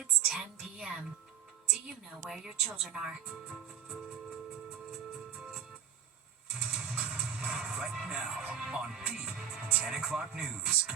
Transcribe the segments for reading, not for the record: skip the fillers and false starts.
It's 10 p.m. Do you know where your children are? Right now on the 10 o'clock news.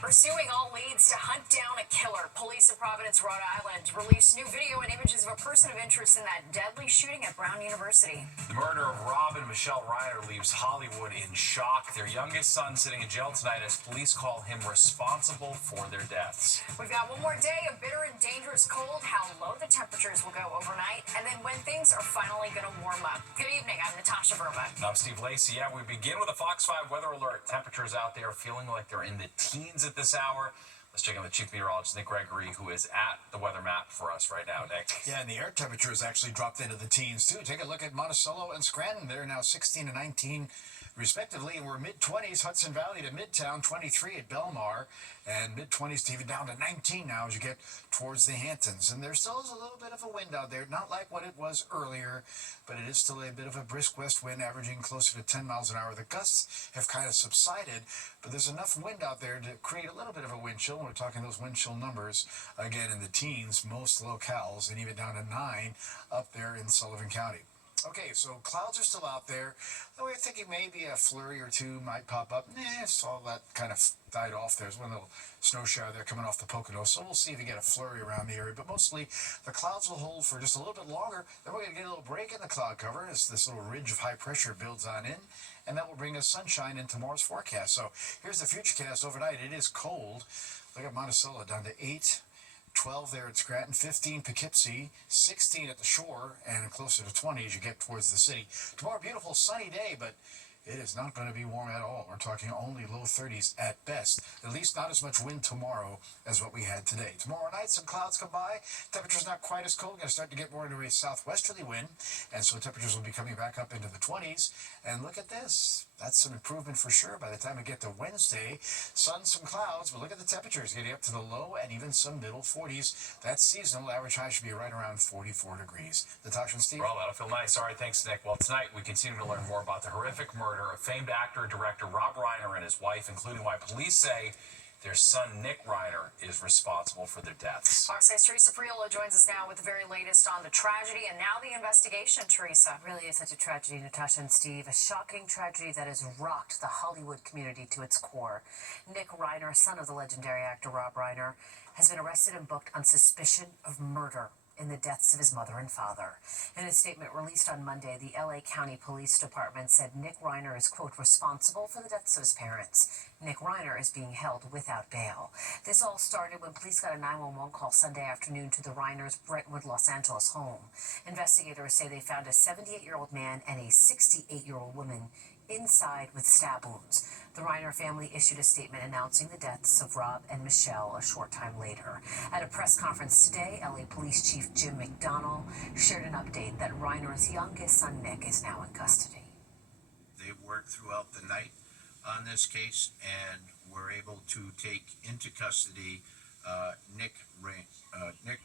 Pursuing all leads to hunt down a killer. Police in Providence, Rhode Island released new video and images of a person of interest in that deadly shooting at Brown University. The murder of Rob and Michelle Reiner leaves Hollywood in shock. Their youngest son sitting in jail tonight as police call him responsible for their deaths. We've got one more day of bitter and dangerous cold, how low the temperatures will go overnight, and then when things are finally going to warm up. Good evening, I'm Natasha Verma. And I'm Steve Lacey. Yeah, we begin with a Fox 5 weather alert. Temperatures out there feeling like they're in the teens at this hour. Let's check in with Chief Meteorologist Nick Gregory, who is at the weather map for us right now. Nick. Yeah, and the air temperature has actually dropped into the teens, too. Take a look at Monticello and Scranton. They're now 16 and 19, respectively, and we're mid-20s. Hudson Valley to Midtown, 23 at Belmar, and mid-20s to even down to 19 now as you get towards the Hamptons. And there still is a little bit of a wind out there, not like what it was earlier, but it is still a bit of a brisk west wind, averaging closer to 10 miles an hour. The gusts have kind of subsided, but there's enough wind out there to create a little bit of a wind chill. We're talking those wind chill numbers, again, in the teens, most locales, and even down to 9 up there in Sullivan County. Okay, so clouds are still out there. We're thinking maybe a flurry or two might pop up. So all that kind of died off. There's one little snow shower there coming off the Poconos. So we'll see if we get a flurry around the area. But mostly the clouds will hold for just a little bit longer. Then we're going to get a little break in the cloud cover as this little ridge of high pressure builds on in. And that will bring us sunshine in tomorrow's forecast. So here's the futurecast overnight. It is cold. Look at Monticello down to 8. 12 there at Scranton, 15 Poughkeepsie, 16 at the shore, and closer to 20 as you get towards the city. Tomorrow, beautiful sunny day, but it is not going to be warm at all. We're talking only low 30s at best. At least not as much wind tomorrow as what we had today. Tomorrow night, some clouds come by. Temperatures not quite as cold. Going to start to get more into a southwesterly wind, and so temperatures will be coming back up into the 20s. And look at this. That's an improvement for sure by the time we get to Wednesday. Sun, some clouds, but look at the temperatures getting up to the low and even some middle 40s. That's seasonal. Average high should be right around 44 degrees. Natasha and Steve? Well, that'll feel nice. All right, thanks, Nick. Well, tonight we continue to learn more about the horrific murder of famed actor and director Rob Reiner and his wife, including why police say their son, Nick Reiner, is responsible for their deaths. Fox 6's Teresa Friolo joins us now with the very latest on the tragedy and now the investigation. Teresa. It really is such a tragedy, Natasha and Steve. A shocking tragedy that has rocked the Hollywood community to its core. Nick Reiner, son of the legendary actor Rob Reiner, has been arrested and booked on suspicion of murder in the deaths of his mother and father. In a statement released on Monday, the LA County Police Department said Nick Reiner is, quote, responsible for the deaths of his parents. Nick Reiner is being held without bail. This all started when police got a 911 call Sunday afternoon to the Reiners' Brentwood, Los Angeles home. Investigators say they found a 78-year-old man and a 68-year-old woman inside with stab wounds. The Reiner family issued a statement announcing the deaths of Rob and Michelle a short time later. At a press conference today, LA Police Chief Jim McDonnell shared an update that Reiner's youngest son, Nick, is now in custody. They've worked throughout the night on this case and were able to take into custody Nick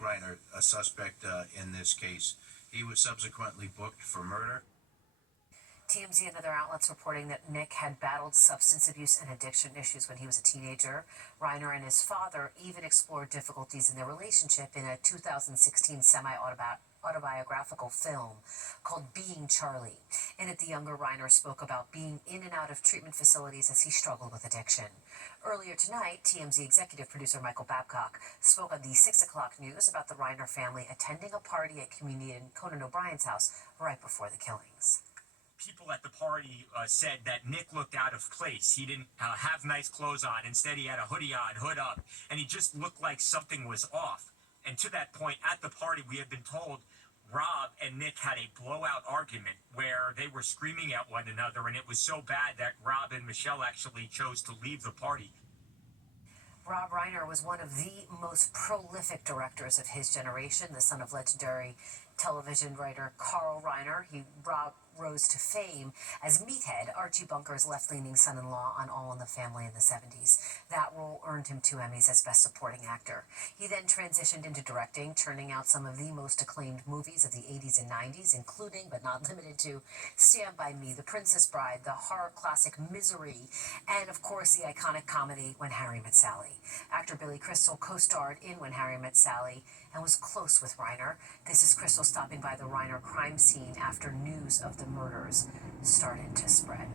Reiner, a suspect in this case. He was subsequently booked for murder. TMZ and other outlets reporting that Nick had battled substance abuse and addiction issues when he was a teenager. Reiner and his father even explored difficulties in their relationship in a 2016 semi-autobiographical film called Being Charlie. In it, the younger Reiner spoke about being in and out of treatment facilities as he struggled with addiction. Earlier tonight, TMZ executive producer Michael Babcock spoke on the 6 o'clock news about the Reiner family attending a party at comedian Conan O'Brien's house right before the killings. People at the party said that Nick looked out of place. He didn't have nice clothes on. Instead, he had a hoodie on, hood up, and he just looked like something was off. And to that point, at the party, we have been told Rob and Nick had a blowout argument where they were screaming at one another, and it was so bad that Rob and Michelle actually chose to leave the party. Rob Reiner was one of the most prolific directors of his generation, the son of legendary Television writer Carl Reiner, he rose to fame as Meathead, Archie Bunker's left-leaning son-in-law on All in the Family in the 70s. That role earned him 2 Emmys as Best Supporting Actor. He then transitioned into directing, churning out some of the most acclaimed movies of the 80s and 90s, including, but not limited to, Stand By Me, The Princess Bride, the horror classic Misery, and, of course, the iconic comedy When Harry Met Sally. Actor Billy Crystal co-starred in When Harry Met Sally and was close with Reiner. This is Crystal stopping by the Reiner crime scene after news of the murders started to spread.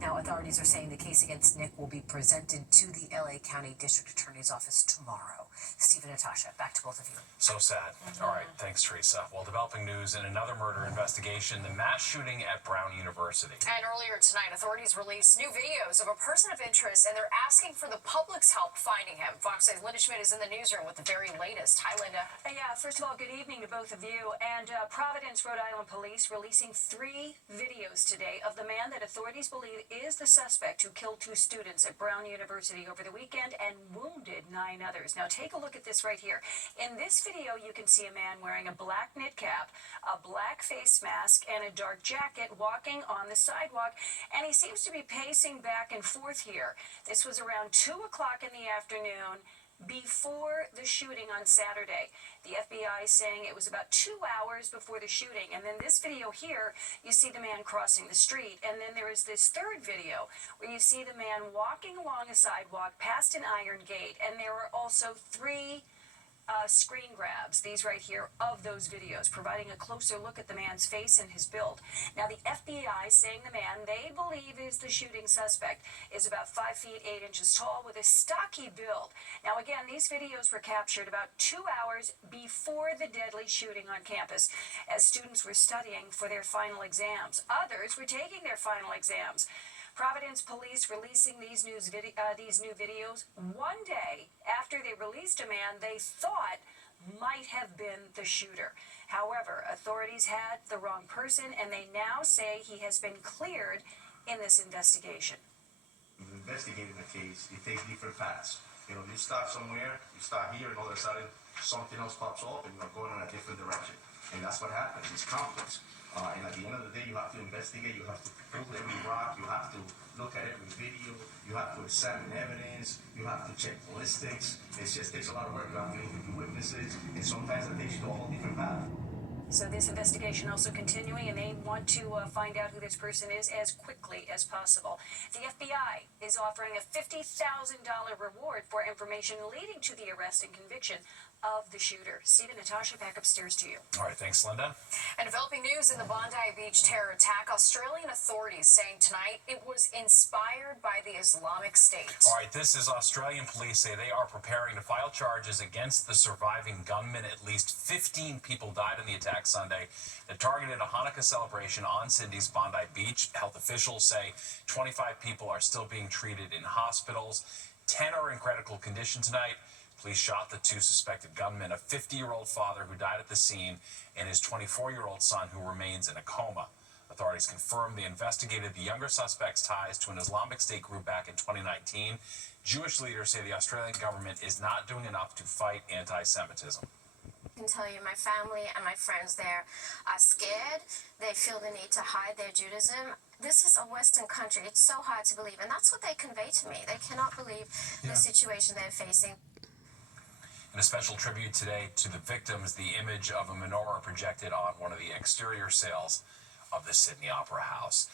Now, authorities are saying the case against Nick will be presented to the LA County District Attorney's Office tomorrow. Steve and Natasha, back to both of you. So sad. All right, thanks, Teresa. Well, developing news in another murder investigation, the mass shooting at Brown University. And earlier tonight, authorities released new videos of a person of interest, and they're asking for the public's help finding him. Fox 6's Linda Schmidt is in the newsroom with the very latest. Hi, Linda. Yeah, first of all, good evening to both of you. And Providence, Rhode Island police releasing 3 videos today of the man that authorities believe is the suspect who killed 2 students at Brown University over the weekend and wounded 9 others. Now, take a look at this right here. In this video, you can see a man wearing a black knit cap, a black face mask, and a dark jacket walking on the sidewalk, and he seems to be pacing back and forth here. This was around 2 o'clock in the afternoon before the shooting on Saturday. The FBI saying it was about 2 hours before the shooting. And then this video here, you see the man crossing the street. And then there is this third video where you see the man walking along a sidewalk past an iron gate. And there are also 3 screen grabs, these right here, of those videos, providing a closer look at the man's face and his build. Now, the FBI saying the man they believe is the shooting suspect is about 5 feet 8 inches tall with a stocky build. Now, again, these videos were captured about 2 hours before the deadly shooting on campus as students were studying for their final exams. Others were taking their final exams. Providence police releasing these new videos 1 day after they released a man they thought might have been the shooter. However, authorities had the wrong person, and they now say he has been cleared in this investigation. Investigating the case, it takes different paths. You know, you start somewhere, you start here, and all of a sudden something else pops up, and you're going in a different direction. And that's what happens. It's complex. And at the end of the day, you have to investigate, you have to pull every rock, you have to look at every video, you have to examine evidence, you have to check ballistics. It just takes a lot of work. You have to interview witnesses, and sometimes it takes you to a whole different path. So this investigation also continuing, and they want to find out who this person is as quickly as possible. The FBI is offering a $50,000 reward for information leading to the arrest and conviction of the shooter. Steve and Natasha, back upstairs to you. All right, thanks, Linda. And developing news in the Bondi Beach terror attack, Australian authorities saying tonight it was inspired by the Islamic State. All right, this is Australian police say they are preparing to file charges against the surviving gunman. At least 15 people died in the attack Sunday that targeted a Hanukkah celebration on Sydney's Bondi Beach. Health officials say 25 people are still being treated in hospitals. 10 are in critical condition tonight. Police shot the 2 suspected gunmen, a 50-year-old father who died at the scene and his 24-year-old son who remains in a coma. Authorities confirmed they investigated the younger suspect's ties to an Islamic State group back in 2019. Jewish leaders say the Australian government is not doing enough to fight anti-Semitism. I can tell you my family and my friends there are scared. They feel the need to hide their Judaism. This is a Western country. It's so hard to believe, and that's what they convey to me. They cannot believe the situation they're facing. In a special tribute today to the victims, the image of a menorah projected on one of the exterior sails of the Sydney Opera House.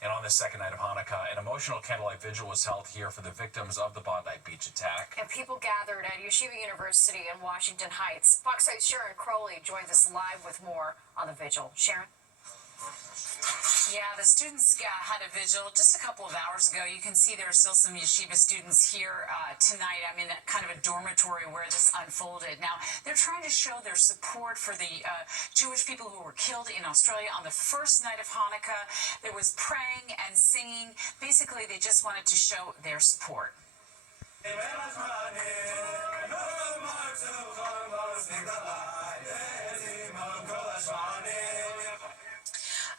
And on the second night of Hanukkah, an emotional candlelight vigil was held here for the victims of the Bondi Beach attack. And people gathered at Yeshiva University in Washington Heights. Fox 8's Sharon Crowley joins us live with more on the vigil. Sharon? Yeah, the students had a vigil just a couple of hours ago. You can see there are still some yeshiva students here tonight. I'm in kind of a dormitory where this unfolded. Now, they're trying to show their support for the Jewish people who were killed in Australia on the first night of Hanukkah. There was praying and singing. Basically, they just wanted to show their support.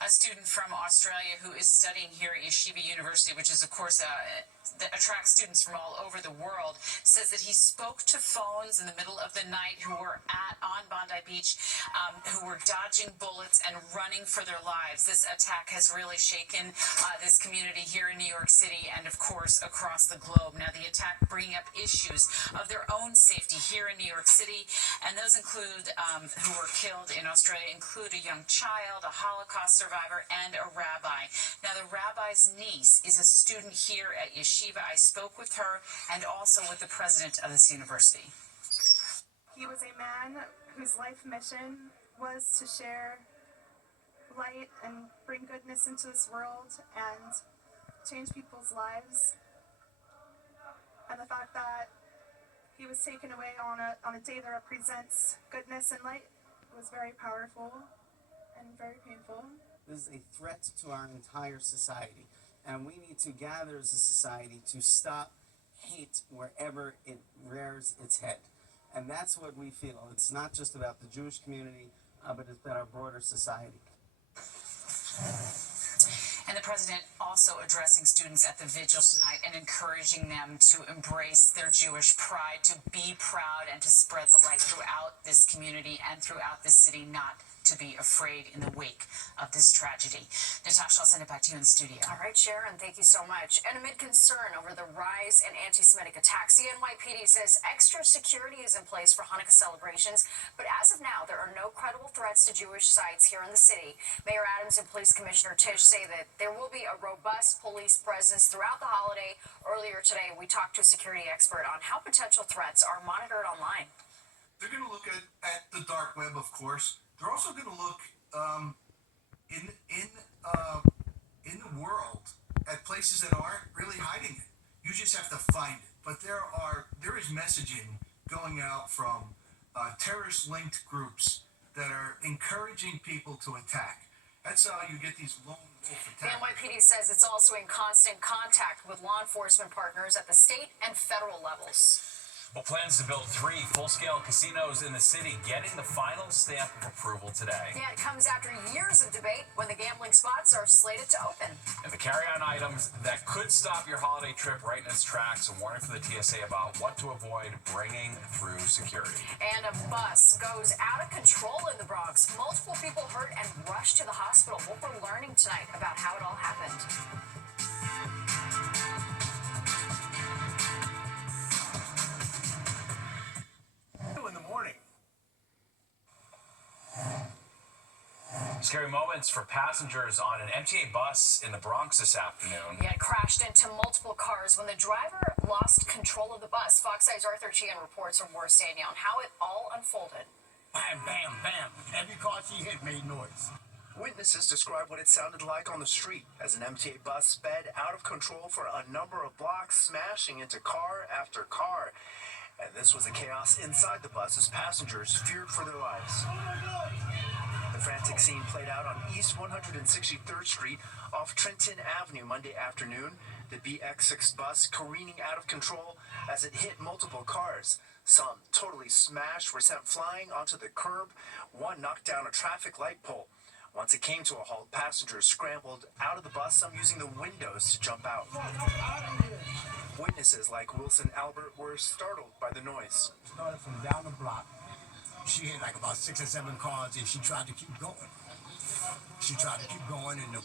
A student from Australia who is studying here at Yeshiva University, which is, of course, that attracts students from all over the world, says that he spoke to phones in the middle of the night who were on Bondi Beach, who were dodging bullets and running for their lives. This attack has really shaken this community here in New York City and, of course, across the globe. Now, the attack bringing up issues of their own safety here in New York City, and those include who were killed in Australia include a young child, a Holocaust survivor, and a rabbi. Now, the rabbi's niece is a student here at Yeshiva. I spoke with her and also with the president of this university. He was a man whose life mission was to share light and bring goodness into this world and change people's lives. And the fact that he was taken away on a day that represents goodness and light was very powerful and very painful. This is a threat to our entire society, and we need to gather as a society to stop hate wherever it rears its head. And that's what we feel. It's not just about the Jewish community, but it's about our broader society. And the president also addressing students at the vigil tonight and encouraging them to embrace their Jewish pride, to be proud, and to spread the light throughout this community and throughout this city, not to be afraid in the wake of this tragedy. Natasha, I'll send it back to you in the studio. All right, Sharon, thank you so much. And amid concern over the rise in anti-Semitic attacks, the NYPD says extra security is in place for Hanukkah celebrations. But as of now, there are no credible threats to Jewish sites here in the city. Mayor Adams and Police Commissioner Tisch say that there will be a robust police presence throughout the holiday. Earlier today, we talked to a security expert on how potential threats are monitored online. They're going to look at the dark web, of course. They're also going to look in the world at places that aren't really hiding it. You just have to find it. But there is messaging going out from terrorist-linked groups that are encouraging people to attack. That's how you get these lone wolf The attacks. NYPD says it's also in constant contact with law enforcement partners at the state and federal levels. Well, plans to build 3 full-scale casinos in the city getting the final stamp of approval today. Yeah, it comes after years of debate when the gambling spots are slated to open. And the carry-on items that could stop your holiday trip right in its tracks. A warning from the TSA about what to avoid bringing through security. And a bus goes out of control in the Bronx. Multiple people hurt and rushed to the hospital. What we're learning tonight about how it all happened. Scary moments for passengers on an MTA bus in the Bronx this afternoon. Yeah, it crashed into multiple cars when the driver lost control of the bus. Fox 5's Arthur Chian reports from Morris Daniel on how it all unfolded. Bam, bam, bam. Every car she hit made noise. Witnesses describe what it sounded like on the street as an MTA bus sped out of control for a number of blocks, smashing into car after car. And this was the chaos inside the bus as passengers feared for their lives. The frantic scene played out on East 163rd Street off Trenton Avenue Monday afternoon. The BX6 bus careening out of control as it hit multiple cars. Some, totally smashed, were sent flying onto the curb. One knocked down a traffic light pole. Once it came to a halt, passengers scrambled out of the bus, some using the windows to jump out. Witnesses like Wilson Albert were startled by the noise. Started from down the block. She hit like about 6 or 7 cars, and she tried to keep going. And the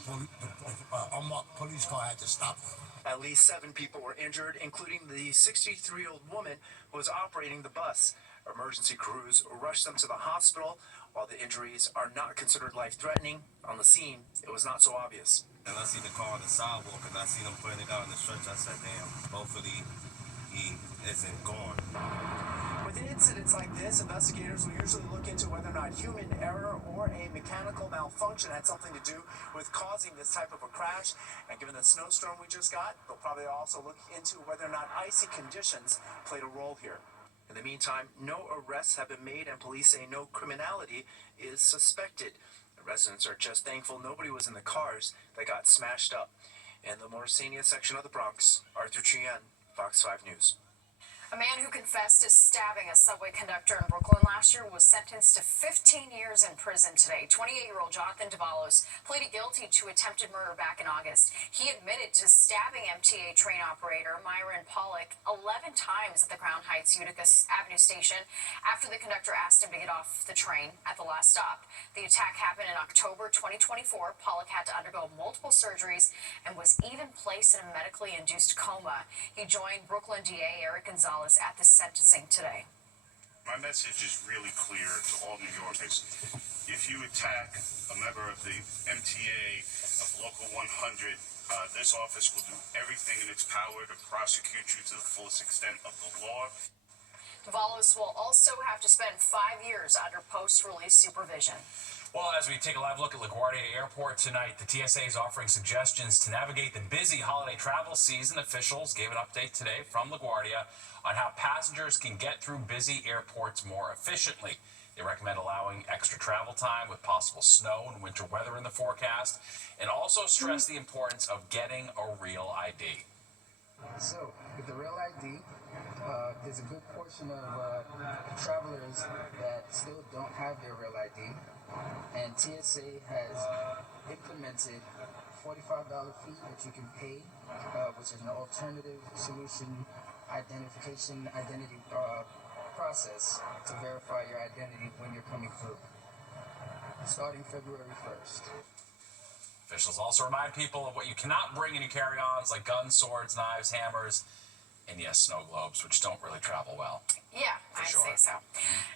unmarked police car had to stop her. At least 7 people were injured, including the 63-year-old woman who was operating the bus. Emergency crews rushed them to the hospital. While the injuries are not considered life-threatening, on the scene, it was not so obvious. And I see the car on the sidewalk, and I see them putting it out in the stretch. I said, damn, hopefully he isn't gone. With incidents like this, investigators will usually look into whether or not human error or a mechanical malfunction had something to do with causing this type of a crash. And given the snowstorm we just got, they'll probably also look into whether or not icy conditions played a role here. In the meantime, no arrests have been made, and police say no criminality is suspected. The residents are just thankful nobody was in the cars that got smashed up. In the Morrisania section of the Bronx, Arthur Chian, Fox 5 News. A man who confessed to stabbing a subway conductor in Brooklyn last year was sentenced to 15 years in prison today. 28-year-old Jonathan Davalos pleaded guilty to attempted murder back in August. He admitted to stabbing MTA train operator Myron Pollock 11 times at the Crown Heights Utica Avenue station after the conductor asked him to get off the train at the last stop. The attack happened in October 2024. Pollock had to undergo multiple surgeries and was even placed in a medically induced coma. He joined Brooklyn DA Eric Gonzalez at the sentencing today. My message is really clear to all New Yorkers. If you attack a member of the MTA of Local 100, this office will do everything in its power to prosecute you to the fullest extent of the law. Davalos will also have to spend 5 years under post-release supervision. Well, as we take a live look at LaGuardia Airport tonight, the TSA is offering suggestions to navigate the busy holiday travel season. Officials gave an update today from LaGuardia on how passengers can get through busy airports more efficiently. They recommend allowing extra travel time with possible snow and winter weather in the forecast, and also stress the importance of getting a real ID. So, with the real ID, there's a good portion of travelers that still don't have their real ID, and TSA has implemented $45 fee that you can pay, which is an alternative solution identity process to verify your identity when you're coming through, starting February 1st. Officials also remind people of what you cannot bring in your carry-ons, like guns, swords, knives, hammers, and yes, snow globes, which don't really travel well. Yeah, I'd say so.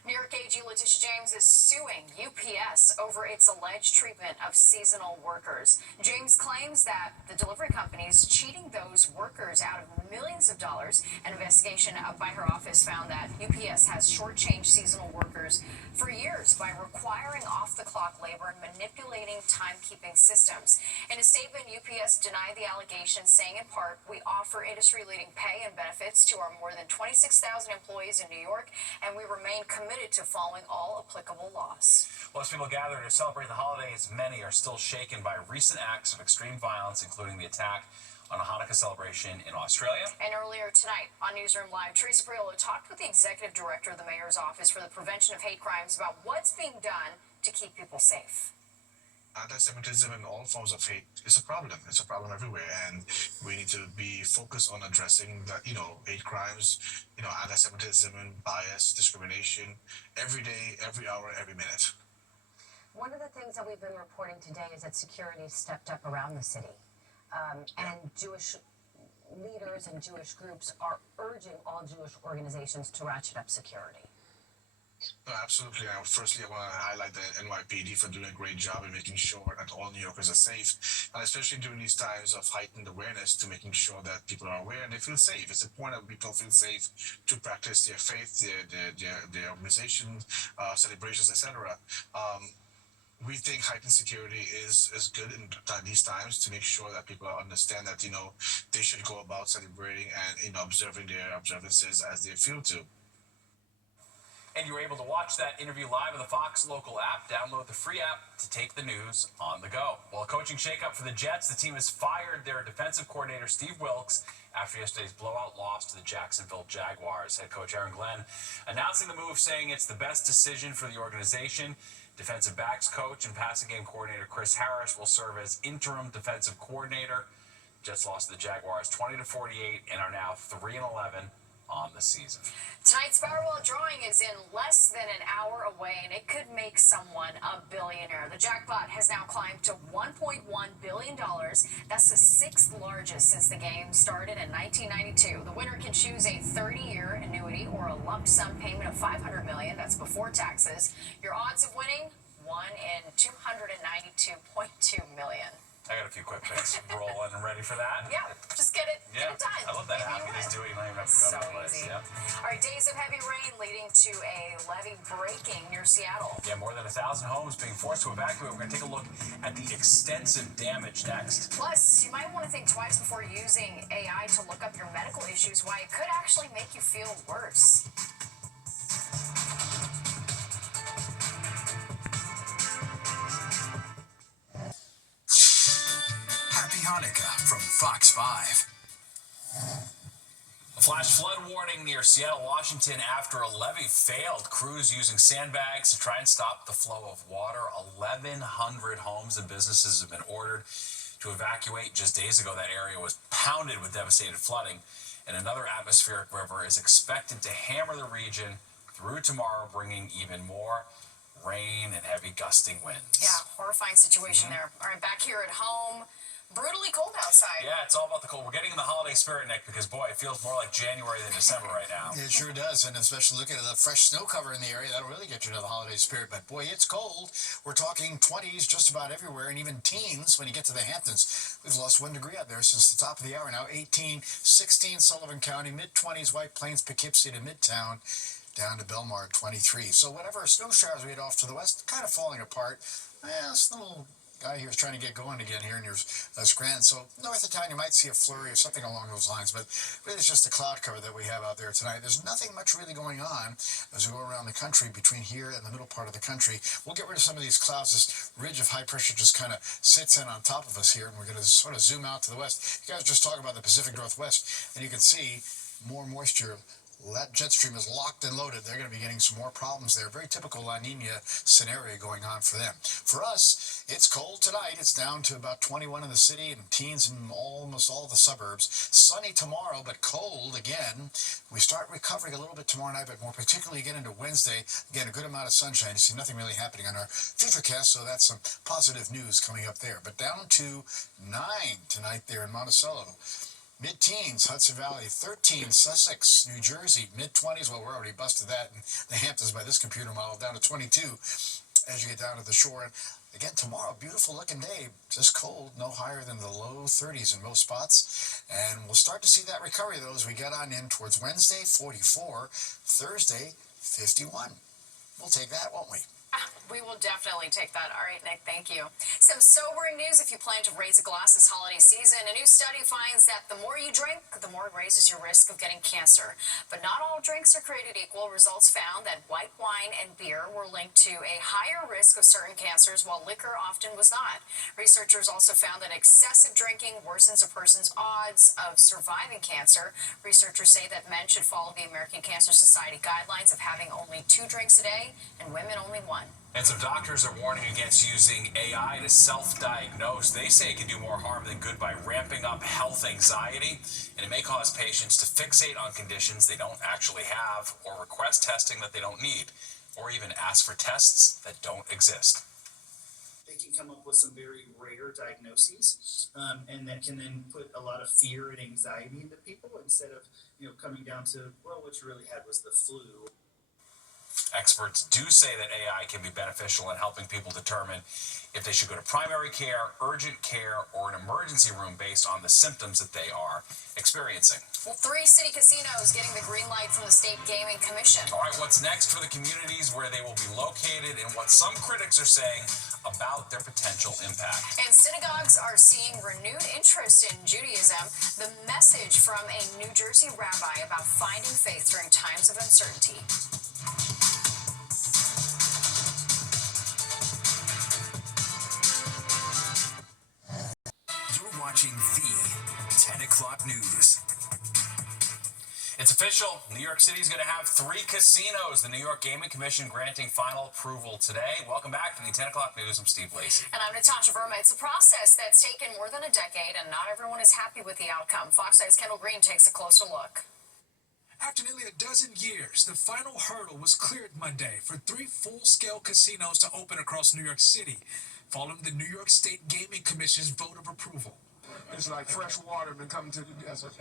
New York AG Letitia James is suing UPS over its alleged treatment of seasonal workers. James claims that the delivery company is cheating those workers out of millions of dollars. An investigation by her office found that UPS has shortchanged seasonal workers for years by requiring off-the-clock labor and manipulating timekeeping systems. In a statement, UPS denied the allegation, saying in part, "We offer industry-leading pay and benefits to our more than 26,000 employees in New York, and we remain committed to following all applicable laws." Well, as people gather to celebrate the holidays, many are still shaken by recent acts of extreme violence, including the attack on a Hanukkah celebration in Australia. And earlier tonight on Newsroom Live, Teresa Briolo talked with the executive director of the mayor's office for the prevention of hate crimes about what's being done to keep people safe. Anti-Semitism and all forms of hate is a problem. It's a problem everywhere, and we need to be focused on addressing the, hate crimes, anti-Semitism and bias, discrimination, every day, every hour, every minute. One of the things that we've been reporting today is that security stepped up around the city, and Jewish leaders and Jewish groups are urging all Jewish organizations to ratchet up security. No, absolutely. Firstly, I want to highlight the NYPD for doing a great job in making sure that all New Yorkers are safe, and especially during these times of heightened awareness, to making sure that people are aware and they feel safe. It's important that people feel safe to practice their faith, their organization, celebrations, etc. We think heightened security is good in these times to make sure that people understand that, they should go about celebrating and, observing their observances as they feel to. And you were able to watch that interview live on the Fox Local app. Download the free app to take the news on the go. Well, a coaching shakeup for the Jets. The team has fired their defensive coordinator, Steve Wilks, after yesterday's blowout loss to the Jacksonville Jaguars. Head coach Aaron Glenn announcing the move, saying it's the best decision for the organization. Defensive backs coach and passing game coordinator Chris Harris will serve as interim defensive coordinator. Jets lost to the Jaguars 20-48 and are now 3-11 on the season. Tonight's Powerball drawing is in less than an hour away, and it could make someone a billionaire. The jackpot has now climbed to $1.1 billion. That's the sixth largest since the game started in 1992. The winner can choose a 30-year annuity or a lump sum payment of $500 million. That's before taxes. Your odds of winning, 1 in 292.2 million. I got a few quick picks rolling and ready for that. Yeah, just get it done. I love that Maybe app. You just do it. You don't even have to go to the place. Easy. Yeah. All right, days of heavy rain leading to a levee breaking near Seattle. Yeah, more than 1,000 homes being forced to evacuate. We're going to take a look at the extensive damage next. Plus, you might want to think twice before using AI to look up your medical issues, why it could actually make you feel worse. Happy Hanukkah from Fox 5. Flash flood warning near Seattle, Washington after a levee failed. Crews using sandbags to try and stop the flow of water. 1,100 homes and businesses have been ordered to evacuate. Just days ago, that area was pounded with devastated flooding, and another atmospheric river is expected to hammer the region through tomorrow, bringing even more rain and heavy gusting winds. Yeah, horrifying situation there. All right, back here at home, brutally cold outside. Yeah, it's all about the cold. We're getting in the holiday spirit, Nick, because, boy, it feels more like January than December right now. It sure does, and especially looking at the fresh snow cover in the area, that'll really get you into the holiday spirit. But, boy, it's cold. We're talking 20s just about everywhere, and even teens when you get to the Hamptons. We've lost 1 degree out there since the top of the hour now. 18, 16 Sullivan County, mid-20s White Plains, Poughkeepsie to Midtown, down to Belmar, 23. So whatever snow showers we had off to the west, kind of falling apart. This little guy here is trying to get going again here near Scranton. So north of town, you might see a flurry or something along those lines, but really it's just the cloud cover that we have out there tonight. There's nothing much really going on as we go around the country between here and the middle part of the country. We'll get rid of some of these clouds. This ridge of high pressure just kind of sits in on top of us here, and we're going to sort of zoom out to the west. You guys just talk about the Pacific Northwest, and you can see more moisture. That jet stream is locked and loaded. They're going to be getting some more problems there. Very typical La Nina scenario going on for them. For us, it's cold tonight. It's down to about 21 in the city and teens in almost all the suburbs. Sunny tomorrow, but cold again. We start recovering a little bit tomorrow night, but more particularly get into Wednesday. Again, a good amount of sunshine. You see nothing really happening on our Futurecast, so that's some positive news coming up there. But down to 9 tonight there in Monticello. Mid-teens, Hudson Valley, 13, Sussex, New Jersey, mid-20s, well, we're already busted that in the Hamptons by this computer model, down to 22 as you get down to the shore. And again, tomorrow, beautiful looking day, just cold, no higher than the low 30s in most spots. And we'll start to see that recovery, though, as we get on in towards Wednesday, 44, Thursday, 51. We'll take that, won't we? We will definitely take that. All right, Nick, thank you. Some sobering news if you plan to raise a glass this holiday season. A new study finds that the more you drink, the more it raises your risk of getting cancer. But not all drinks are created equal. Results found that white wine and beer were linked to a higher risk of certain cancers, while liquor often was not. Researchers also found that excessive drinking worsens a person's odds of surviving cancer. Researchers say that men should follow the American Cancer Society guidelines of having only 2 drinks a day and women only 1. And some doctors are warning against using AI to self-diagnose. They say it can do more harm than good by ramping up health anxiety, and it may cause patients to fixate on conditions they don't actually have, or request testing that they don't need, or even ask for tests that don't exist. They can come up with some very rare diagnoses, and that can then put a lot of fear and anxiety into people instead of, coming down to, well, what you really had was the flu. Experts do say that AI can be beneficial in helping people determine if they should go to primary care, urgent care, or an emergency room based on the symptoms that they are experiencing. Well, 3 city casinos getting the green light from the State Gaming Commission. All right, what's next for the communities where they will be located, and what some critics are saying about their potential impact. And synagogues are seeing renewed interest in Judaism. The message from a New Jersey rabbi about finding faith during times of uncertainty. Watching the 10 o'clock news. It's official. New York City is going to have 3 casinos. The New York Gaming Commission granting final approval today. Welcome back to the 10 o'clock news. I'm Steve Lacey. And I'm Natasha Verma. It's a process that's taken more than a decade, and not everyone is happy with the outcome. Fox 8's Kendall Green takes a closer look. After nearly a dozen years, the final hurdle was cleared Monday for 3 full-scale casinos to open across New York City, following the New York State Gaming Commission's vote of approval. It's like fresh water been coming to the desert.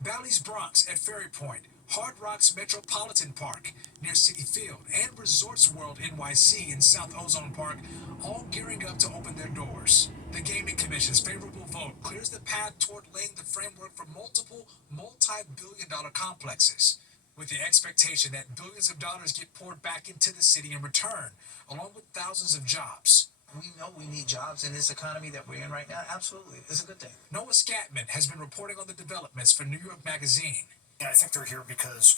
Bally's Bronx at Ferry Point, Hard Rock's Metropolitan Park near City Field, and Resorts World NYC in South Ozone Park, all gearing up to open their doors. The Gaming Commission's favorable vote clears the path toward laying the framework for multiple multi-billion-dollar complexes, with the expectation that billions of dollars get poured back into the city in return, along with thousands of jobs. We know we need jobs in this economy that we're in right now. Absolutely. It's a good thing. Noah Scatman has been reporting on the developments for New York Magazine. And I think they're here because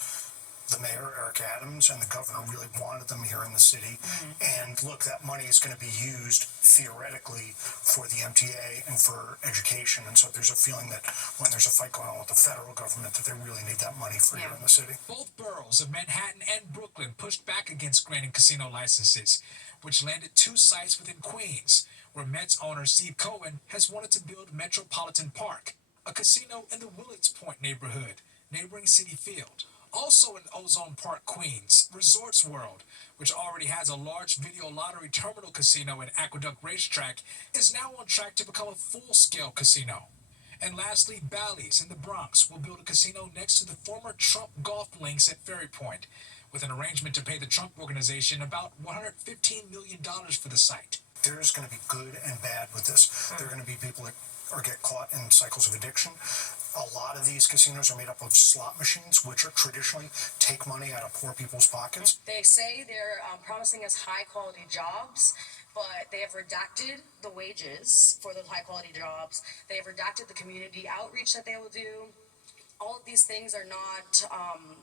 the mayor, Eric Adams, and the governor really wanted them here in the city. And look, that money is going to be used theoretically for the MTA and for education. And so there's a feeling that when there's a fight going on with the federal government, that they really need that money for here in the city. Both boroughs of Manhattan and Brooklyn pushed back against granting casino licenses, which landed 2 sites within Queens, where Mets owner Steve Cohen has wanted to build Metropolitan Park, a casino in the Willets Point neighborhood, neighboring Citi Field. Also in Ozone Park, Queens, Resorts World, which already has a large video lottery terminal casino and Aqueduct Racetrack, is now on track to become a full-scale casino. And lastly, Bally's in the Bronx will build a casino next to the former Trump golf links at Ferry Point, with an arrangement to pay the Trump organization about $115 million for the site. There's going to be good and bad with this. There are going to be people that get caught in cycles of addiction. A lot of these casinos are made up of slot machines, which are traditionally take money out of poor people's pockets. They say they're promising us high-quality jobs, but they have redacted the wages for those high-quality jobs. They have redacted the community outreach that they will do. All of these things are not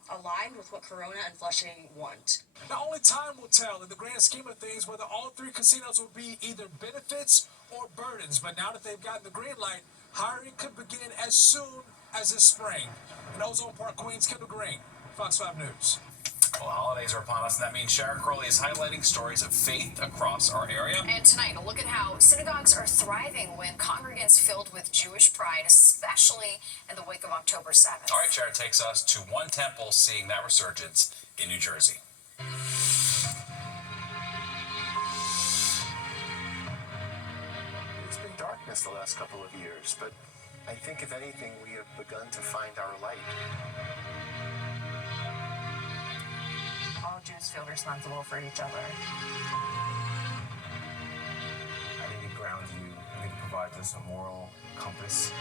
aligned with what Corona and Flushing want. Now, only time will tell in the grand scheme of things whether all 3 casinos will be either benefits or burdens. But now that they've gotten the green light, hiring could begin as soon as this spring. In Ozone Park, Queens, Kendall Green, Fox 5 News. Well, the holidays are upon us, and that means Sharon Crowley is highlighting stories of faith across our area. And tonight, a look at how synagogues are thriving when congregants filled with Jewish pride, especially in the wake of October 7th. All right, Sharon takes us to one temple seeing that resurgence in New Jersey. It's been darkness the last couple of years, but I think if anything, we have begun to find our light. All Jews feel responsible for each other. I think it grounds you. I think it provides us a moral compass.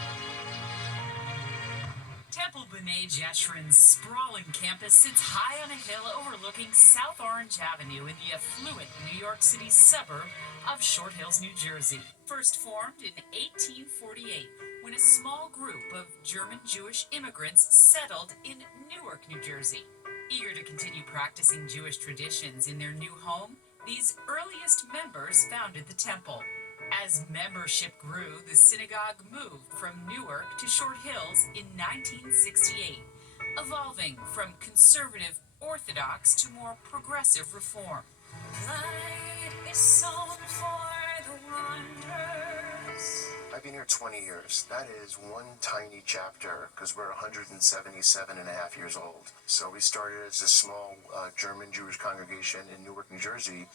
Temple B'nai Jeshurun's sprawling campus sits high on a hill overlooking South Orange Avenue in the affluent New York City suburb of Short Hills, New Jersey. First formed in 1848, when a small group of German Jewish immigrants settled in Newark, New Jersey. Eager to continue practicing Jewish traditions in their new home, these earliest members founded the temple. As membership grew, the synagogue moved from Newark to Short Hills in 1968, evolving from conservative Orthodox to more progressive reform. Light is sown for the wanderers. I've been here 20 years. That is one tiny chapter because we're 177 and a half years old. So we started as a small German Jewish congregation in Newark, New Jersey.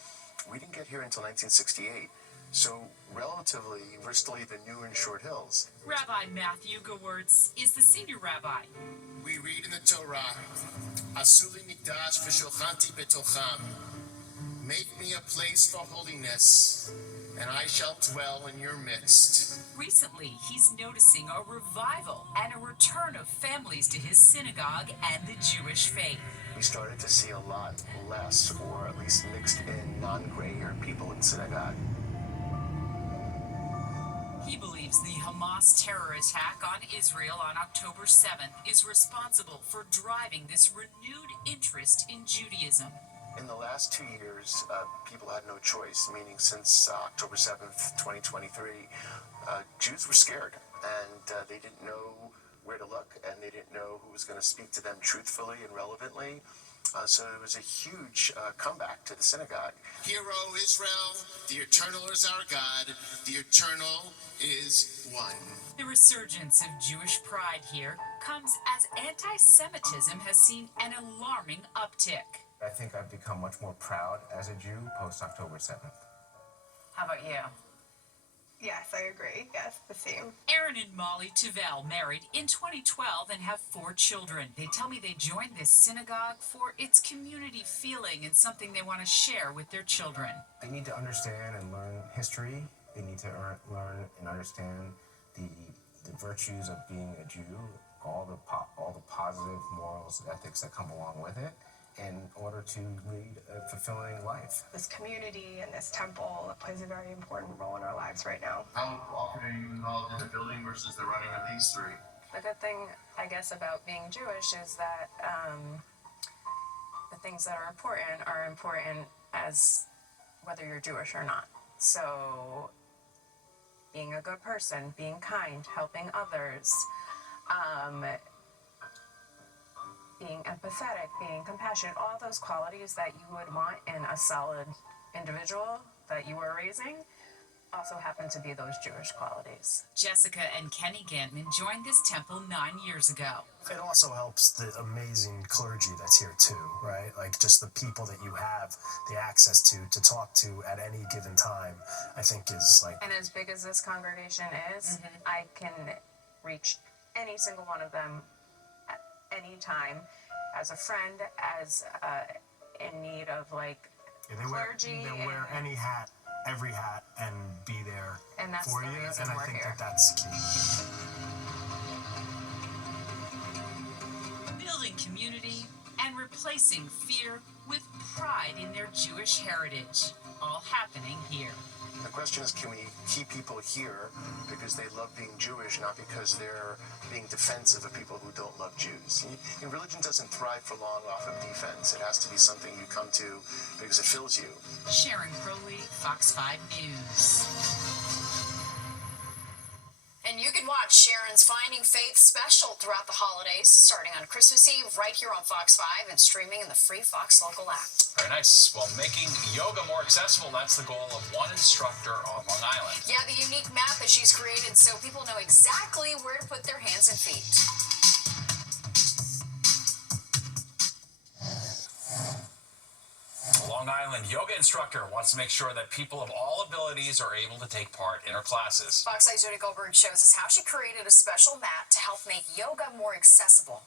We didn't get here until 1968. So relatively, we're still even new in Short Hills. Rabbi Matthew Gewirtz is the senior rabbi. We read in the Torah, Asuli mikdash v'shochanti betocham. Make me a place for holiness, and I shall dwell in your midst. Recently, he's noticing a revival and a return of families to his synagogue and the Jewish faith. We started to see a lot less, or at least mixed in, non-gray-haired people in synagogue. He believes the Hamas terror attack on Israel on October 7th is responsible for driving this renewed interest in Judaism. In the last 2 years, people had no choice, meaning since October 7th, 2023, Jews were scared, and they didn't know where to look, and they didn't know who was going to speak to them truthfully and relevantly. So it was a huge comeback to the synagogue. Hear, O Israel, the Eternal is our God, the Eternal is one. The resurgence of Jewish pride here comes as anti-Semitism has seen an alarming uptick. I think I've become much more proud as a Jew post-October 7th. How about you? Yes, I agree. Yes, the same. Aaron and Molly Tavell married in 2012 and have 4 children. They tell me they joined this synagogue for its community feeling and something they want to share with their children. They need to understand and learn history. They need to learn and understand the virtues of being a Jew, all the positive morals and ethics that come along with it, in order to lead a fulfilling life. This community and this temple plays a very important role in our lives right now. How often are you involved in the building versus the running of these 3? The good thing, I guess, about being Jewish is that things that are important as whether you're Jewish or not. So being a good person, being kind, helping others, being empathetic, being compassionate, all those qualities that you would want in a solid individual that you are raising also happen to be those Jewish qualities. Jessica and Kenny Gantman joined this temple 9 years ago. It also helps the amazing clergy that's here too, right? Like just the people that you have the access to talk to at any given time, I think is like... And as big as this congregation is, I can reach any single one of them at any time as a friend, as in need of like clergy. They wear any hat, every hat, and be there And that's for the you, reason and I we're think here. that's key. Building community and replacing fear with pride in their Jewish heritage. All happening here. The question is, can we keep people here because they love being Jewish, not because they're being defensive of people who don't love Jews? And religion doesn't thrive for long off of defense. It has to be something you come to because it fills you. Sharon Crowley, Fox 5 News. And you can watch Sharon's Finding Faith special throughout the holidays, starting on Christmas Eve right here on Fox 5 and streaming in the free Fox local app. Very nice. Well, making yoga more accessible, that's the goal of one instructor on Long Island. Yeah, the unique map that she's created so people know exactly where to put their hands and feet. Long Island yoga instructor wants to make sure that people of all abilities are able to take part in her classes. Fox 5's Jody Goldberg shows us how she created a special mat to help make yoga more accessible.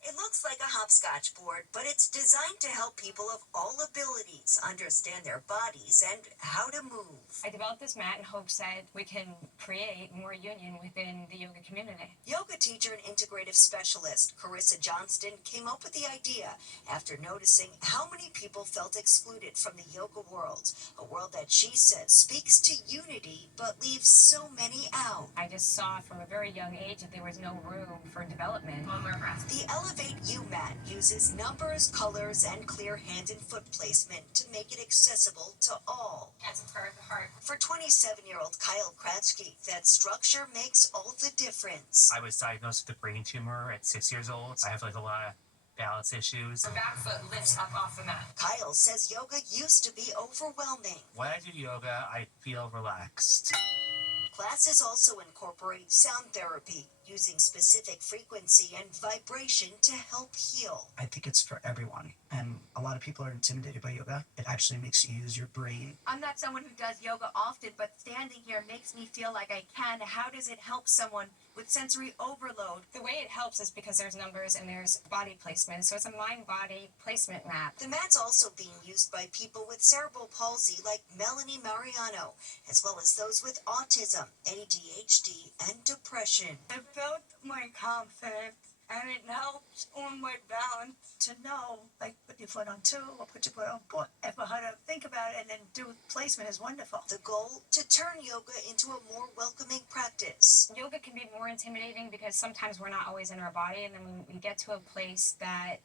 It looks like a hopscotch board, but it's designed to help people of all abilities understand their bodies and how to move. I developed this mat in hopes that we can create more union within the yoga community. Yoga teacher and integrative specialist Carissa Johnston came up with the idea after noticing how many people felt excluded from the yoga world, a world that she says speaks to unity but leaves so many out. I just saw from a very young age that there was no room for development. The Elevate You mat uses numbers, colors, and clear hand and foot placement to make it accessible to all. As a part of the heart. For 27-year-old Kyle Kratzke, that structure makes all the difference. I was diagnosed with a brain tumor at 6 years old. I have like a lot of balance issues. Our back foot lifts up off the mat. Kyle says yoga used to be overwhelming. When I do yoga, I feel relaxed. Classes also incorporate sound therapy, using specific frequency and vibration to help heal. I think it's for everyone, and a lot of people are intimidated by yoga. It actually makes you use your brain. I'm not someone who does yoga often, but standing here makes me feel like I can. How does it help someone with sensory overload? The way it helps is because there's numbers and there's body placement, so it's a mind-body placement mat. The mat's also being used by people with cerebral palsy like Melanie Mariano, as well as those with autism, ADHD, and depression. It built my confidence, and it helps on my balance to know, like, put your foot on two or put your foot on four. If I had to think about it and then do placement is wonderful. The goal, to turn yoga into a more welcoming practice. Yoga can be more intimidating because sometimes we're not always in our body, and then when we get to a place that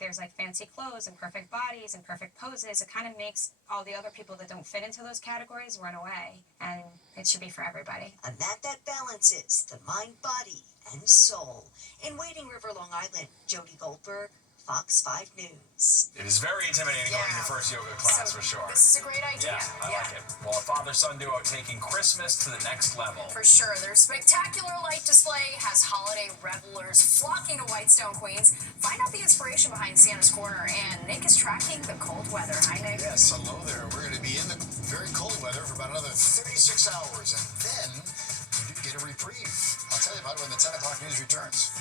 there's like fancy clothes and perfect bodies and perfect poses, it kind of makes all the other people that don't fit into those categories run away, and it should be for everybody. A mat that balances the mind, body, and soul. In Wading River, Long Island, Jody Goldberg, Fox 5 News. It is very intimidating going to your first yoga class, for sure. This is a great idea. Yeah, I like it. Well, a father-son duo taking Christmas to the next level. For sure. Their spectacular light display has holiday revelers flocking to Whitestone, Queens. Find out the inspiration behind Santa's Corner, and Nick is tracking the cold weather. Hi, Nick. Yes, hello there. We're going to be in the very cold weather for about another 36 hours, and then we do get a reprieve. I'll tell you about it when the 10 o'clock news returns.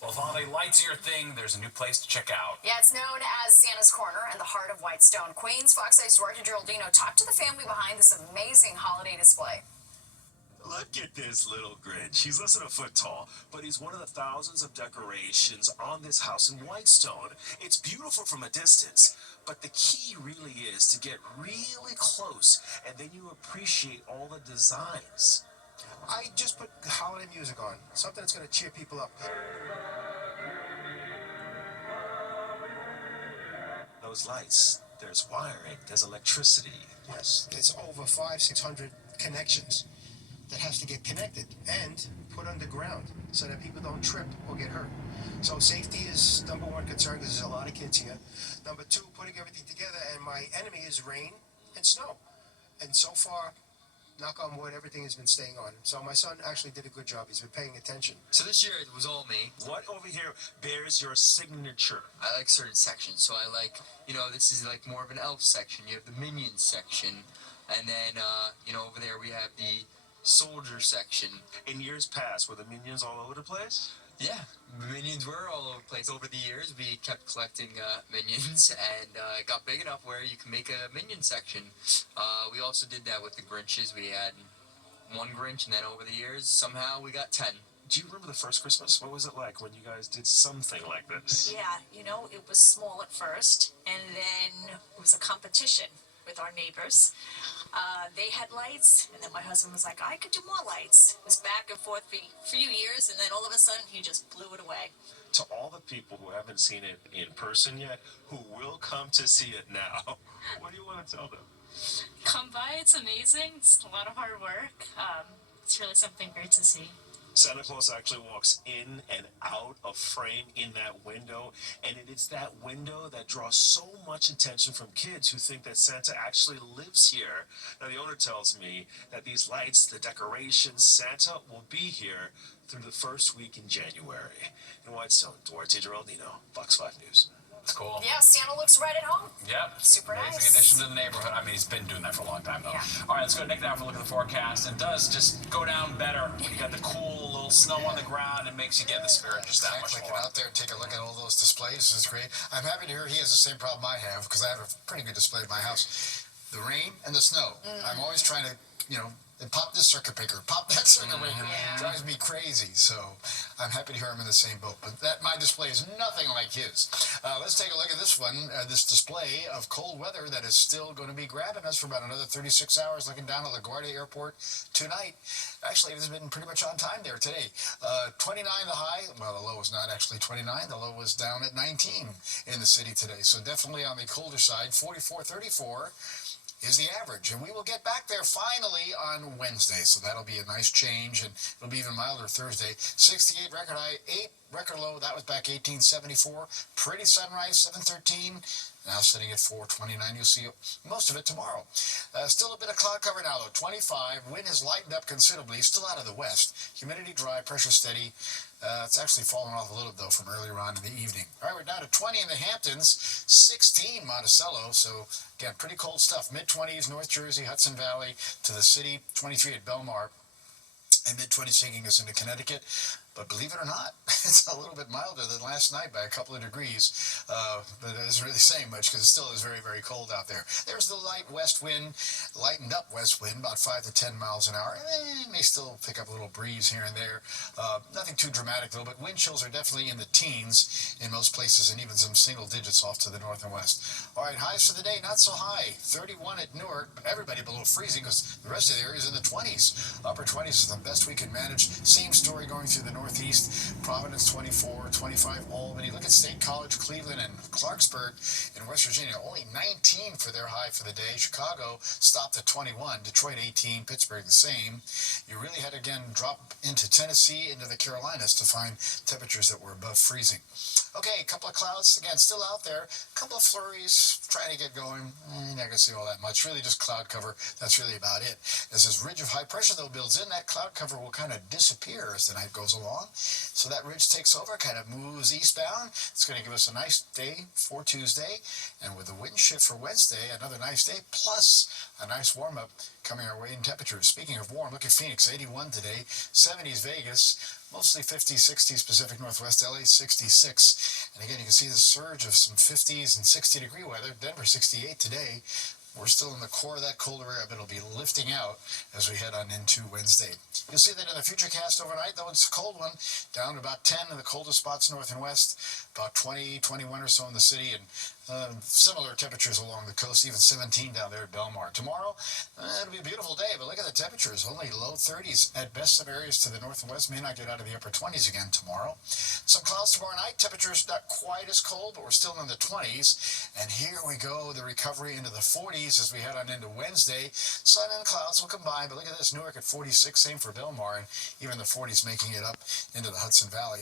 Well, if holiday lights are your thing, there's a new place to check out. Yeah, it's known as Santa's Corner in the heart of Whitestone, Queens. Fox 8's Duarte Geraldino talked to the family behind this amazing holiday display. Look at this little Grinch. He's less than a foot tall, but he's one of the thousands of decorations on this house in Whitestone. It's beautiful from a distance, but the key really is to get really close, and then you appreciate all the designs. I just put holiday music on, something that's going to cheer people up. those lights, there's wiring, there's electricity. Yes, there's over 500-600 connections that has to get connected and put underground so that people don't trip or get hurt. So safety is number one concern because there's a lot of kids here. Number two, putting everything together, and my enemy is rain and snow. And so far, knock on wood, everything has been staying on. So my son actually did a good job. He's been paying attention. So this year it was all me. What over here bears your signature? I like certain sections. So I like, this is like more of an elf section. You have the minions section. And then, over there we have the soldier section. In years past, were the minions all over the place? Yeah, minions were all over the place. Over the years, we kept collecting minions, and it got big enough where you can make a minion section. We also did that with the Grinches. We had one Grinch, and then over the years, somehow we got 10. Do you remember the first Christmas? What was it like when you guys did something like this? Yeah, it was small at first, and then it was a competition with our neighbors. They had lights, and then my husband was like, I could do more lights. It was back and forth for a few years, and then all of a sudden, he just blew it away. To all the people who haven't seen it in person yet, who will come to see it now, what do you want to tell them? Come by, it's amazing. It's a lot of hard work. It's really something great to see. Santa Claus actually walks in and out of frame in that window, and it is that window that draws so much attention from kids who think that Santa actually lives here. Now, the owner tells me that these lights, the decorations, Santa will be here through the first week in January. In Whitestone, Duarte Geraldino, Fox 5 News. It's cool. Yeah, Santa looks right at home. Yep. Super Amazing nice. addition to the neighborhood. I mean, he's been doing that for a long time, though. Yeah. All right, let's go to Nick now for a look at the forecast. It does just go down better when you got the cool little snow on the ground. It makes you get in the spirit just that much Get more. out there and take a look at all those displays. This is great. I'm happy to hear he has the same problem I have because I have a pretty good display at my house. The rain and the snow. I'm always trying to, and pop this circuit breaker, pop that circuit breaker. Drives me crazy. So I'm happy to hear I'm in the same boat. But my display is nothing like his. Let's take a look at this one, this display of cold weather that is still going to be grabbing us for about another 36 hours. Looking down at LaGuardia Airport tonight. Actually, it's been pretty much on time there today. 29 the high. Well, the low was not actually 29. The low was down at 19 in the city today. So definitely on the colder side. 44-34. Is the average, and we will get back there finally on Wednesday, so that'll be a nice change, and it'll be even milder Thursday. 68 record high, 8 record low, that was back 1874. Pretty sunrise, 713. Now sitting at 429. You'll see most of it tomorrow. Still a bit of cloud cover now, though. 25. Wind has lightened up considerably. Still out of the west. Humidity dry, pressure steady. It's actually fallen off a little, though, from earlier on in the evening. All right, we're down to 20 in the Hamptons, 16 Monticello. So, again, pretty cold stuff. Mid-20s, North Jersey, Hudson Valley to the city. 23 at Belmar. And mid-20s taking us into Connecticut. But believe it or not, it's a little bit milder than last night by a couple of degrees. But it doesn't really say much because it still is very, very cold out there. There's the light west wind, lightened up west wind, about 5 to 10 miles an hour. It may still pick up a little breeze here and there. Nothing too dramatic, though, but wind chills are definitely in the teens in most places and even some single digits off to the north and west. All right, highs for the day, not so high. 31 at Newark, but everybody below freezing because the rest of the area is in the 20s. Upper 20s is the best we can manage. Same story going through the northeast. Providence 24, 25 Albany. Look at State College, Cleveland, and Clarksburg in West Virginia. Only 19 for their high for the day. Chicago stopped at 21. Detroit 18. Pittsburgh the same. You really had to again drop into Tennessee, into the Carolinas to find temperatures that were above freezing. Okay, a couple of clouds, again, still out there. A couple of flurries trying to get going. You're not going to see all that much. Really just cloud cover. That's really about it. As this ridge of high pressure, though, builds in, that cloud cover will kind of disappear as the night goes along. So that ridge takes over, kind of moves eastbound. It's going to give us a nice day for Tuesday. And with the wind shift for Wednesday, another nice day, plus a nice warm-up coming our way in temperatures. Speaking of warm, look at Phoenix, 81 today. 70s Vegas. Mostly 50s, 60s, Pacific Northwest, LA 66. And again, you can see the surge of some 50s and 60-degree weather. Denver 68 today. We're still in the core of that colder area, but it'll be lifting out as we head on into Wednesday. You'll see that in the futurecast overnight, though it's a cold one, down to about 10 in the coldest spots north and west, about 20, 21 or so in the city, and Similar temperatures along the coast, even 17 down there at Belmar. Tomorrow, it'll be a beautiful day, but look at the temperatures. Only low 30s at best. Some areas to the north and west may not get out of the upper 20s again tomorrow. Some clouds tomorrow night. Temperatures not quite as cold, but we're still in the 20s. And here we go, the recovery into the 40s as we head on into Wednesday. Sun and clouds will combine, but look at this. Newark at 46, same for Belmar, and even the 40s making it up into the Hudson Valley.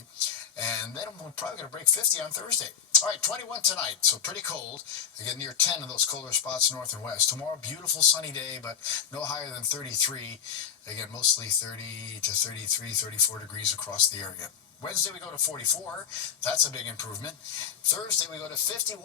And then we're probably going to break 50 on Thursday. All right, 21 tonight, so pretty cold. Again, near 10 in those colder spots north and west. Tomorrow, beautiful sunny day, but no higher than 33. Again, mostly 30 to 33, 34 degrees across the area. Wednesday, we go to 44. That's a big improvement. Thursday, we go to 51.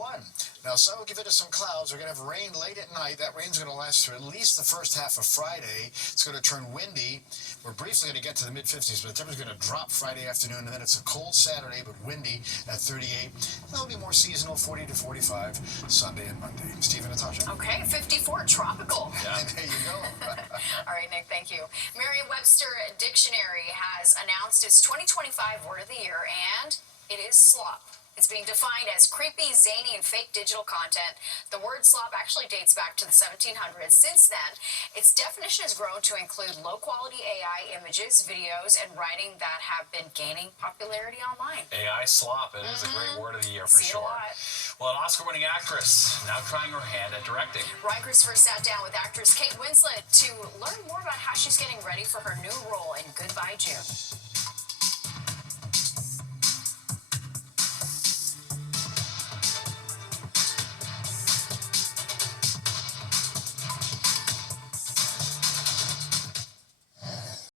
Now, some will give it to some clouds. We're going to have rain late at night. That rain's going to last through at least the first half of Friday. It's going to turn windy. We're briefly going to get to the mid-50s, but the temperature's going to drop Friday afternoon, and then it's a cold Saturday, but windy at 38. That'll be more seasonal, 40 to 45, Sunday and Monday. Steve and Natasha. Okay, 54, tropical. Yeah. There you go. All right, Nick, thank you. Merriam-Webster Dictionary has announced its 2025 word of the year, and it is slop. It's being defined as creepy, zany, and fake digital content. The word slop actually dates back to the 1700s. Since then, its definition has grown to include low-quality AI images, videos, and writing that have been gaining popularity online. AI slop. It is a great word of the year for See it a sure. lot. Well, an Oscar-winning actress now trying her hand at directing. Ryan Christopher sat down with actress Kate Winslet to learn more about how she's getting ready for her new role in Goodbye June.